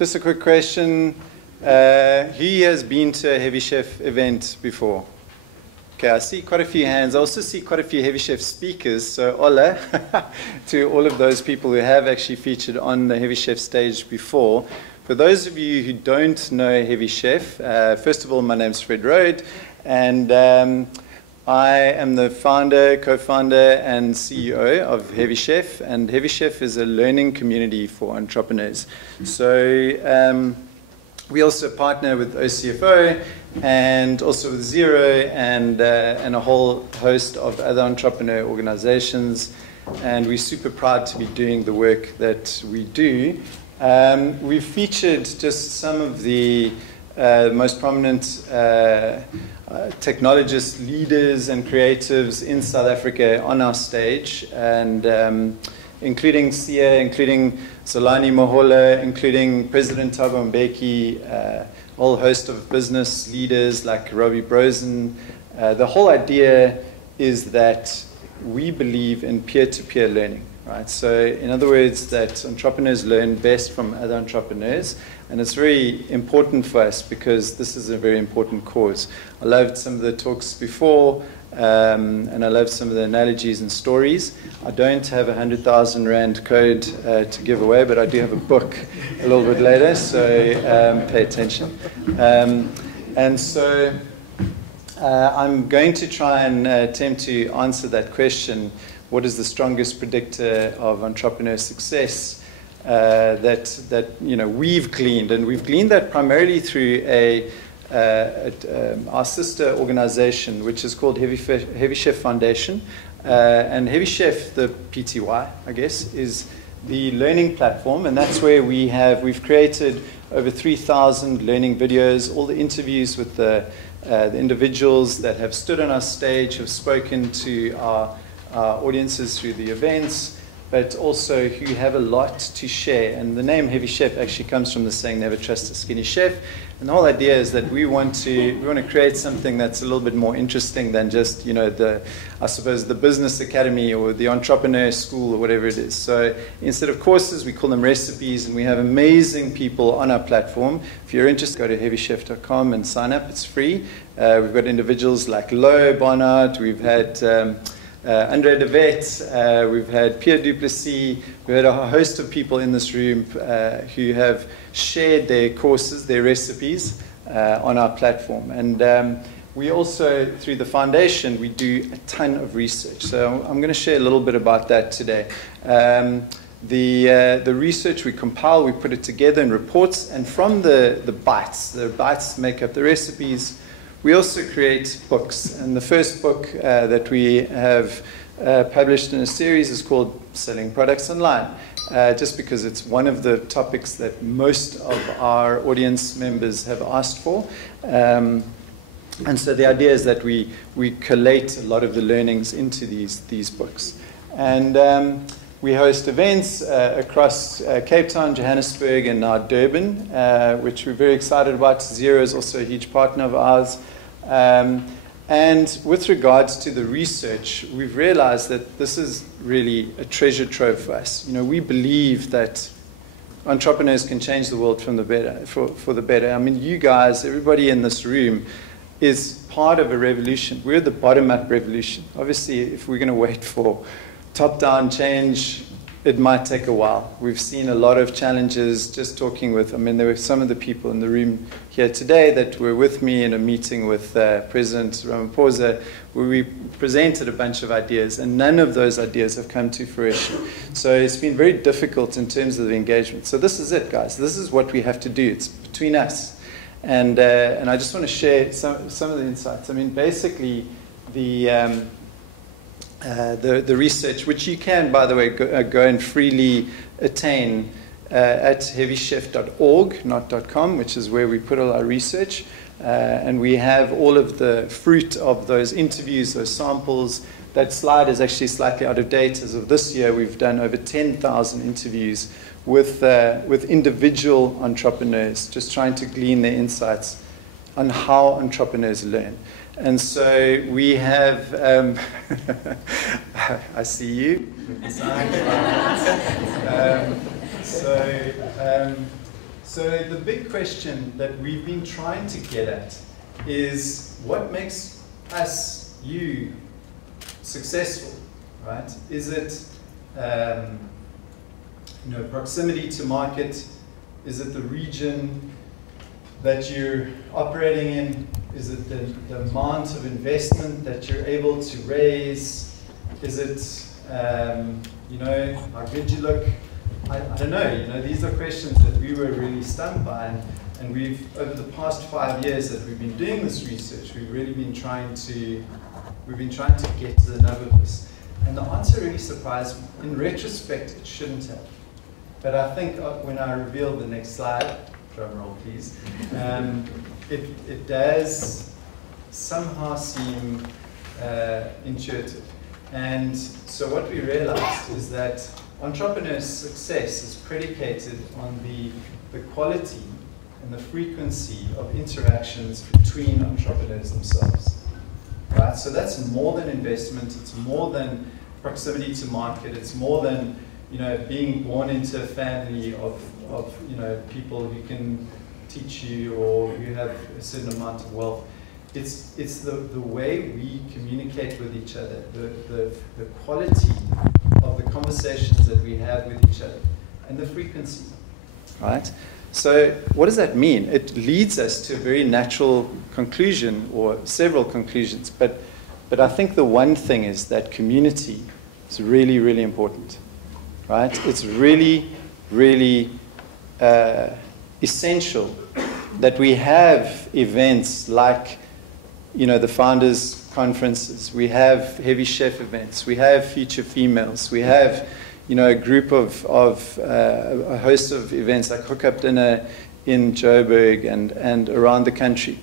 Just a quick question. Who has been to a Heavy Chef event before? Okay, I see quite a few hands. I also see quite a few Heavy Chef speakers. So, hola to all of those people who have actually featured on the Heavy Chef stage before. For those of you who don't know Heavy Chef, first of all, my name's Roed, and I am the founder, co-founder, and CEO of Heavy Chef. And Heavy Chef is a learning community for entrepreneurs. So we also partner with OCFO and also with Zero and a whole host of other entrepreneur organizations. And we're super proud to be doing the work that we do. We've featured just some of the most prominent technologists, leaders, and creatives in South Africa on our stage, and including Sia, including Zolani Mohola, including President Thabo Mbeki, a whole host of business leaders like Robbie Brosen. The whole idea is that we believe in peer-to-peer learning. Right? So in other words, that entrepreneurs learn best from other entrepreneurs, and it's very important for us because this is a very important cause. I loved some of the talks before, and I loved some of the analogies and stories. I don't have a 100,000 Rand code to give away, but I do have a book a little bit later, so pay attention. And so I'm going to try and attempt to answer that question. What is the strongest predictor of entrepreneur success that we've gleaned? And we've gleaned that primarily through our sister organization, which is called Heavy Chef Foundation. And Heavy Chef, the PTY, I guess, is the learning platform. And that's where we've created over 3,000 learning videos, all the interviews with the individuals that have stood on our stage, have spoken to our audiences through the events, but also who have a lot to share. And the name Heavy Chef actually comes from the saying, never trust a skinny chef. And the whole idea is that we want to create something that's a little bit more interesting than just, I suppose, the business academy or the entrepreneur school or whatever it is. So instead of courses, we call them recipes, and we have amazing people on our platform. If you're interested, go to heavychef.com and sign up. It's free. We've got individuals like Lo Barnard. We've had Andre de Vet, we've had Pierre Duplessis, we've had a host of people in this room who have shared their courses, their recipes on our platform. And we also, through the foundation, we do a ton of research. So I'm going to share a little bit about that today. The research we compile, we put it together in reports, and from the bites make up the recipes. We also create books, and the first book that we have published in a series is called Selling Products Online, just because it's one of the topics that most of our audience members have asked for. And so the idea is that we collate a lot of the learnings into these books. And we host events across Cape Town, Johannesburg, and now Durban, which we're very excited about. Zero is also a huge partner of ours. And with regards to the research, we've realized that this is really a treasure trove for us. We believe that entrepreneurs can change the world for the better. I mean, you guys, everybody in this room is part of a revolution. We're the bottom-up revolution. Obviously, if we're going to wait for top-down change, it might take a while. We've seen a lot of challenges just talking with, there were some of the people in the room here today that were with me in a meeting with President Ramaphosa, where we presented a bunch of ideas, and none of those ideas have come to fruition. So it's been very difficult in terms of the engagement. So this is it, guys. This is what we have to do. It's between us. And I just want to share some of the insights. Basically, the research, which you can, by the way, go and freely attain at heavychef.org, not .com, which is where we put all our research. And we have all of the fruit of those interviews, those samples. That slide is actually slightly out of date. As of this year, we've done over 10,000 interviews with individual entrepreneurs, just trying to glean their insights on how entrepreneurs learn. And so we have, I see you. So the big question that we've been trying to get at is what makes us, you, successful, right? Is it proximity to market? Is it the region that you're operating in? Is it the amount of investment that you're able to raise? Is it, how good you look? I don't know, these are questions that we were really stumped by, and we've, over the past 5 years that we've been doing this research, we've really been trying to get to the nub of this. And the answer really surprised me. In retrospect, it shouldn't have. But I think when I reveal the next slide, drum roll please, it does somehow seem intuitive. And so what we realized is that entrepreneur success is predicated on the quality and the frequency of interactions between entrepreneurs themselves. Right? So that's more than investment, it's more than proximity to market, it's more than being born into a family of people who can teach you or who have a certain amount of wealth. It's the way we communicate with each other, the quality of the conversations that we have with each other, and the frequency. Right? So what does that mean? It leads us to a very natural conclusion, or several conclusions, but I think the one thing is that community is really, really important. Right? It's really, really essential that we have events like the founders conferences, we have heavy chef events, we have Future Females, we have a group of a host of events like Hookup Dinner in Joburg and around the country.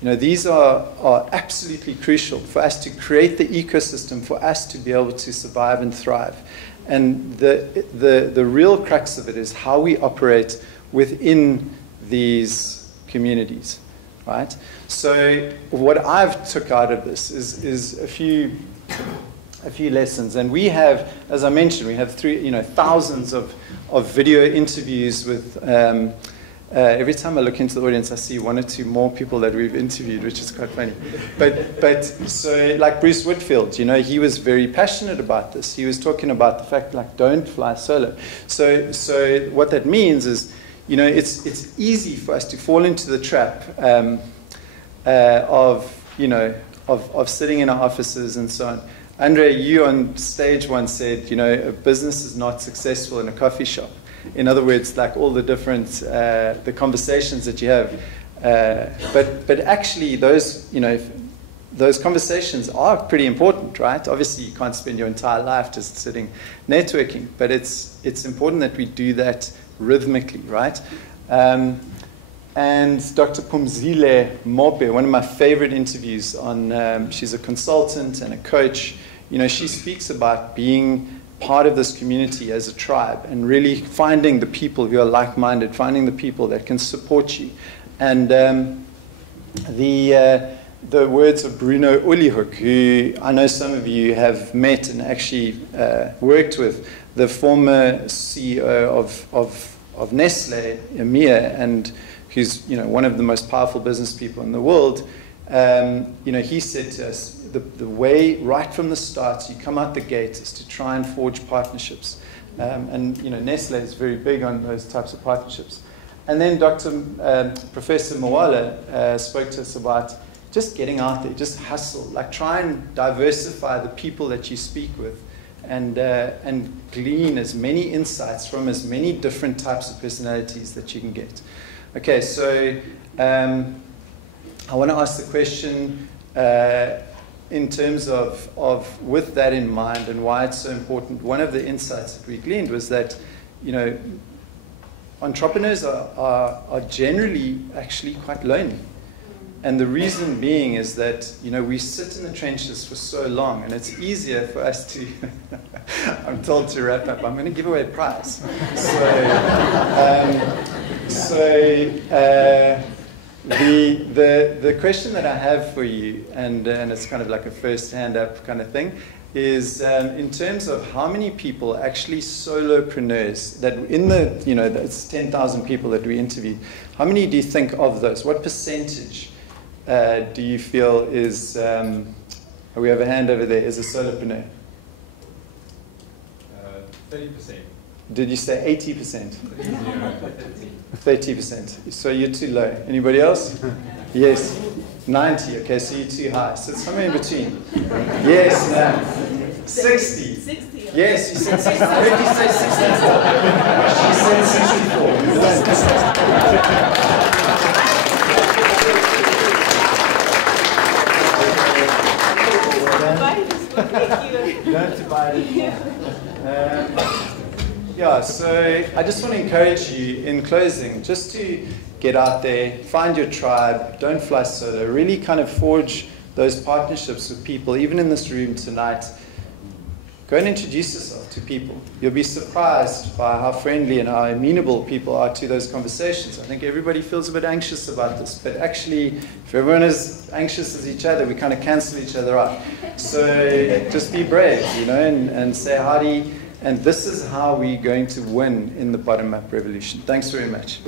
These are absolutely crucial for us to create the ecosystem for us to be able to survive and thrive. And the real crux of it is how we operate within these communities, right? So what I've took out of this is a few lessons, and we have, as I mentioned, we have thousands of video interviews with. Every time I look into the audience, I see one or two more people that we've interviewed, which is quite funny. But so like Bruce Whitfield, he was very passionate about this. He was talking about the fact, don't fly solo. So what that means is, it's easy for us to fall into the trap of sitting in our offices and so on. Andre, you on stage once said, a business is not successful in a coffee shop. In other words, like all the different the conversations that you have, but actually those conversations are pretty important, right? Obviously, you can't spend your entire life just sitting networking, but it's important that we do that rhythmically, right? And Dr. Pumzile Mope, one of my favorite interviews on, she's a consultant and a coach. She speaks about being part of this community as a tribe and really finding the people who are like-minded, finding the people that can support you. And the words of Bruno Ulihoek, who I know some of you have met and actually worked with, the former CEO of Nestle, EMEA, and who's one of the most powerful business people in the world. He said to us, the way right from the start you come out the gate is to try and forge partnerships, and Nestle is very big on those types of partnerships. And then Professor Mwala spoke to us about just getting out there, just hustle, try and diversify the people that you speak with, and glean as many insights from as many different types of personalities that you can get. Okay, so I want to ask the question in terms of with that in mind and why it's so important. One of the insights that we gleaned was that entrepreneurs are generally actually quite lonely. And the reason being is that we sit in the trenches for so long, and it's easier for us to I'm told to wrap up. I'm going to give away a prize. The question that I have for you, and it's kind of like a first hand up kind of thing, is in terms of how many people actually solopreneurs that in the, you know, that's 10,000 people that we interviewed, how many do you think of those? What percentage do you feel is, we have a hand over there, is a solopreneur? 30%. Did you say 80%? 30%. So you're too low. Anybody else? Yes. 90. Okay, so you're too high. So it's somewhere in between. Yes, no. 60. 60. Yes, you said 60. I heard you say 64. She said 64. Don't divide it. Yeah, so I just want to encourage you in closing just to get out there, find your tribe, don't fly solo, really kind of forge those partnerships with people, even in this room tonight. Go and introduce yourself to people. You'll be surprised by how friendly and how amenable people are to those conversations. I think everybody feels a bit anxious about this, but actually, if everyone is anxious as each other, we kind of cancel each other out. So just be brave, you know, and say howdy. And this is how we're going to win in the bottom-up revolution. Thanks very much.